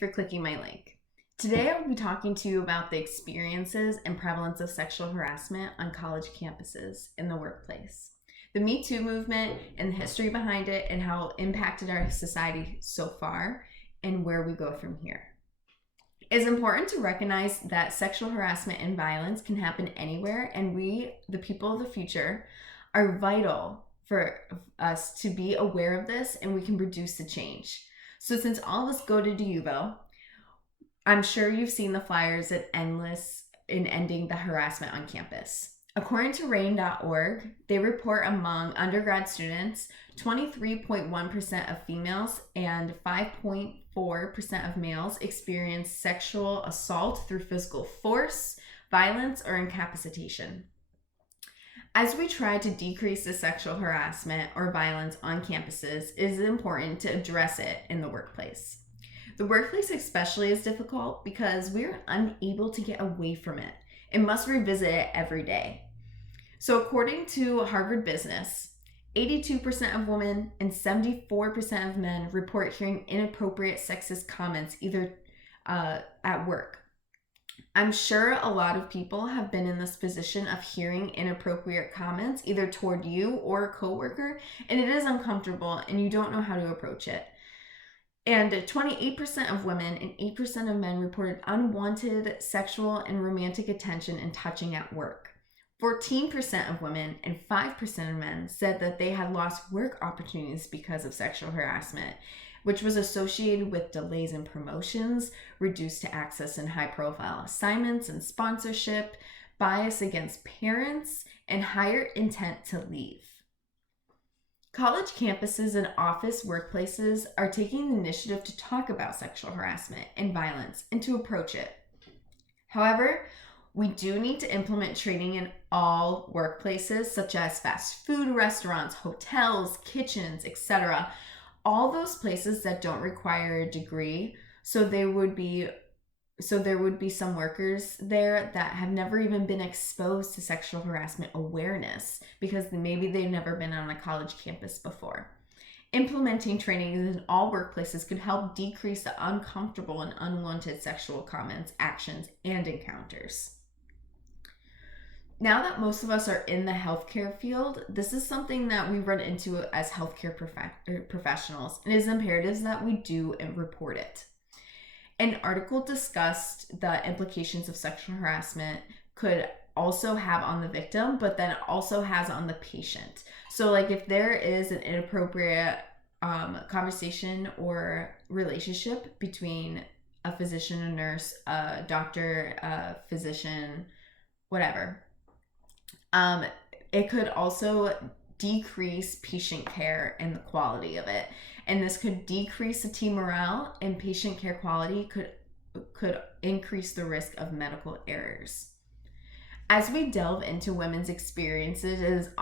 for clicking my link. Today I will be talking to you about the experiences and prevalence of sexual harassment on college campuses in the workplace, the MeToo movement and the history behind it, and how it impacted our society so far and where we go from here. It's important to recognize that sexual harassment and violence can happen anywhere, and we, the people of the future, are vital for us to be aware of this, and we can produce the change. So since all of us go to DUVO, I'm sure you've seen the flyers at Endless in ending the harassment on campus. According to RAIN.org, they report among undergrad students, 23.1% of females and 5.4% of males experience sexual assault through physical force, violence, or incapacitation. As we try to decrease the sexual harassment or violence on campuses, it is important to address it in the workplace. The workplace especially is difficult because we are unable to get away from it and must revisit it every day. So according to Harvard Business, 82% of women and 74% of men report hearing inappropriate sexist comments either at work. I'm sure a lot of people have been in this position of hearing inappropriate comments either toward you or a coworker, and it is uncomfortable and you don't know how to approach it. And 28% of women and 8% of men reported unwanted sexual and romantic attention and touching at work. 14% of women and 5% of men said that they had lost work opportunities because of sexual harassment, which was associated with delays in promotions, reduced to access in high-profile assignments and sponsorship, bias against parents, and higher intent to leave. College campuses and office workplaces are taking the initiative to talk about sexual harassment and violence and to approach it. However, we do need to implement training in all workplaces, such as fast food restaurants, hotels, kitchens, etc. All those places that don't require a degree, so there would be some workers there that have never even been exposed to sexual harassment awareness because maybe they've never been on a college campus before. Implementing training in all workplaces could help decrease the uncomfortable and unwanted sexual comments, actions, and encounters. Now that most of us are in the healthcare field, this is something that we run into as healthcare professionals, and it is imperative that we do and report it. An article discussed the implications of sexual harassment could also have on the victim, but then also has on the patient. So like if there is an inappropriate conversation or relationship between a physician, a nurse, a doctor, a physician, whatever, it could also decrease patient care and the quality of it. And this could decrease the team morale, and patient care quality could increase the risk of medical errors. As we delve into women's experiences, it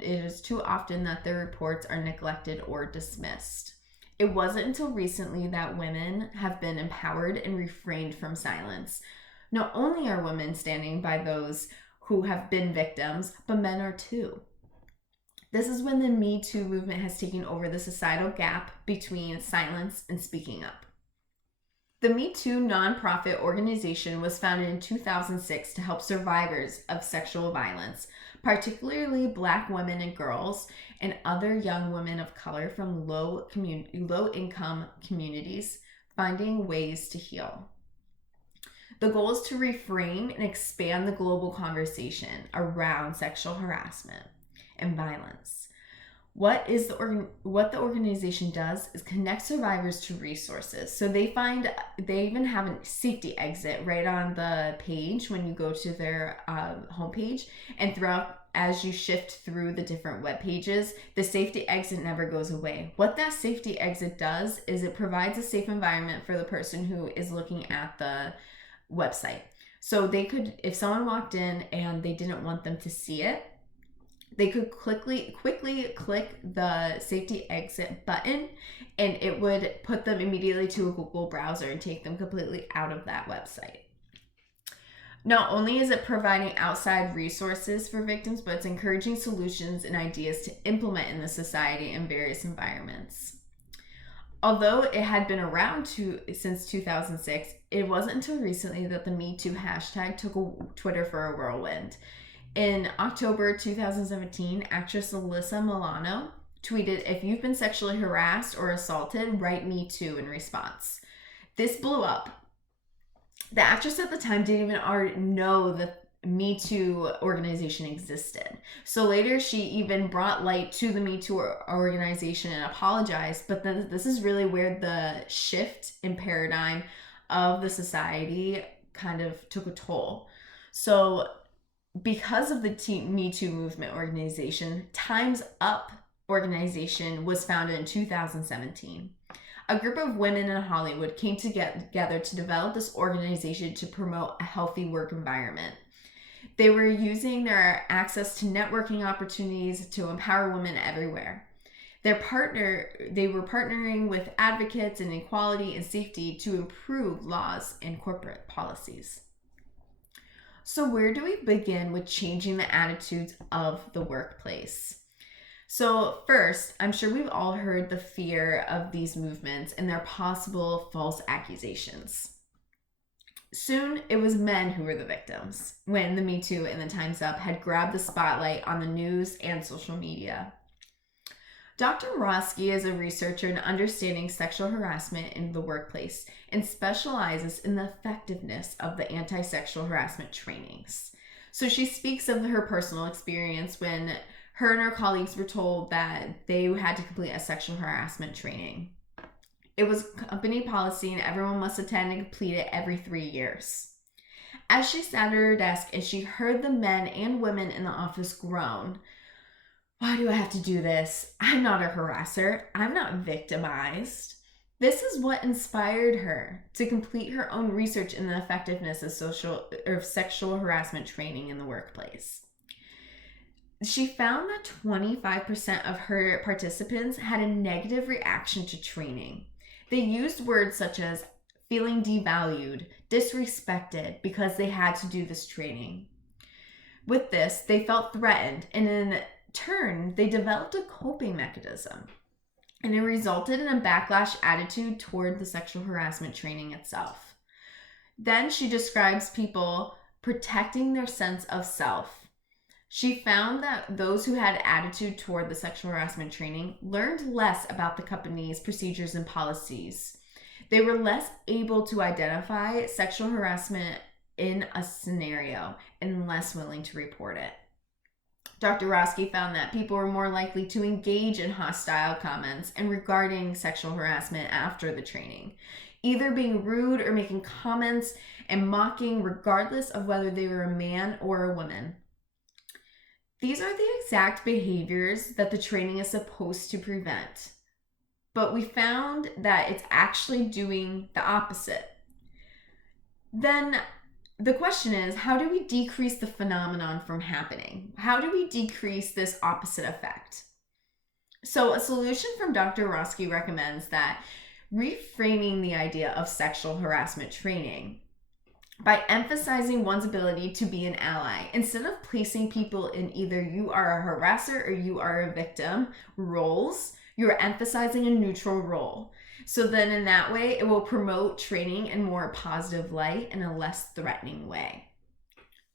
is too often that their reports are neglected or dismissed. It wasn't until recently that women have been empowered and refrained from silence. Not only are women standing by those who have been victims, but men are too. This is when the Me Too movement has taken over the societal gap between silence and speaking up. The Me Too nonprofit organization was founded in 2006 to help survivors of sexual violence, particularly Black women and girls and other young women of color from low-income communities, finding ways to heal. The goal is to reframe and expand the global conversation around sexual harassment and violence. What the organization does is connect survivors to resources. So they even have a safety exit right on the page when you go to their homepage, and throughout as you shift through the different web pages, the safety exit never goes away. What that safety exit does is it provides a safe environment for the person who is looking at the website. So they could, if someone walked in and they didn't want them to see it, they could quickly click the safety exit button, and it would put them immediately to a Google browser and take them completely out of that website. Not only is it providing outside resources for victims, but it's encouraging solutions and ideas to implement in the society in various environments. Although it had been around since 2006, it wasn't until recently that the Me Too hashtag took Twitter for a whirlwind. In October 2017, actress Alyssa Milano tweeted, "If you've been sexually harassed or assaulted, write Me Too in response." This blew up. The actress at the time didn't even already know that Me Too organization existed. So later she even brought light to the Me Too organization and apologized. But then this is really where the shift in paradigm of the society kind of took a toll. So because of the Me Too movement organization, Time's Up organization was founded in 2017. A group of women in Hollywood came together to develop this organization to promote a healthy work environment. They were using their access to networking opportunities to empower women everywhere. They were partnering with advocates in equality and safety to improve laws and corporate policies. So where do we begin with changing the attitudes of the workplace? So first, I'm sure we've all heard the fear of these movements and their possible false accusations. Soon, it was men who were the victims when the Me Too and the Time's Up had grabbed the spotlight on the news and social media. Dr. Roski is a researcher in understanding sexual harassment in the workplace and specializes in the effectiveness of the anti-sexual harassment trainings. So she speaks of her personal experience when her and her colleagues were told that they had to complete a sexual harassment training. It was company policy and everyone must attend and complete it every 3 years. As she sat at her desk and she heard the men and women in the office groan, "Why do I have to do this? I'm not a harasser. I'm not victimized." This is what inspired her to complete her own research in the effectiveness of sexual harassment training in the workplace. She found that 25% of her participants had a negative reaction to training. They used words such as feeling devalued, disrespected because they had to do this training. With this, they felt threatened, and in turn, they developed a coping mechanism, and it resulted in a backlash attitude toward the sexual harassment training itself. Then she describes people protecting their sense of self. She found that those who had attitude toward the sexual harassment training learned less about the company's procedures and policies. They were less able to identify sexual harassment in a scenario and less willing to report it. Dr. Roski found that people were more likely to engage in hostile comments and regarding sexual harassment after the training, either being rude or making comments and mocking regardless of whether they were a man or a woman. These are the exact behaviors that the training is supposed to prevent. But we found that it's actually doing the opposite. Then the question is, how do we decrease the phenomenon from happening? How do we decrease this opposite effect? So a solution from Dr. Roski recommends that reframing the idea of sexual harassment training by emphasizing one's ability to be an ally. Instead of placing people in either you are a harasser or you are a victim roles, you're emphasizing a neutral role. So then in that way, it will promote training in more positive light in a less threatening way.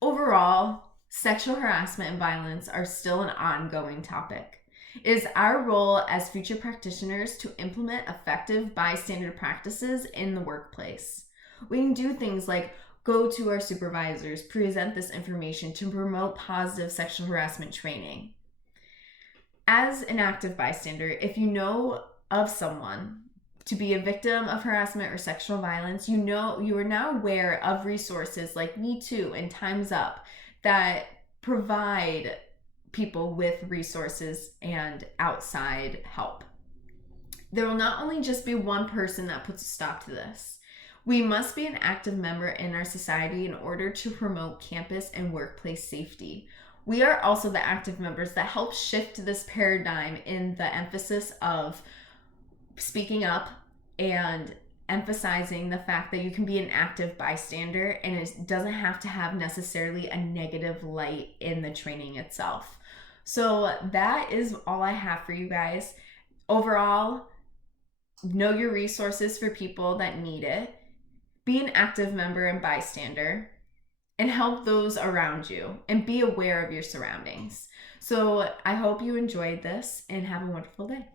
Overall, sexual harassment and violence are still an ongoing topic. It is our role as future practitioners to implement effective bystander practices in the workplace. We can do things like go to our supervisors, present this information to promote positive sexual harassment training. As an active bystander, if you know of someone to be a victim of harassment or sexual violence, you are now aware of resources like Me Too and Time's Up that provide people with resources and outside help. There will not only just be one person that puts a stop to this. We must be an active member in our society in order to promote campus and workplace safety. We are also the active members that help shift this paradigm in the emphasis of speaking up and emphasizing the fact that you can be an active bystander and it doesn't have to have necessarily a negative light in the training itself. So that is all I have for you guys. Overall, know your resources for people that need it, be an active member and bystander, and help those around you, and be aware of your surroundings. So I hope you enjoyed this and have a wonderful day.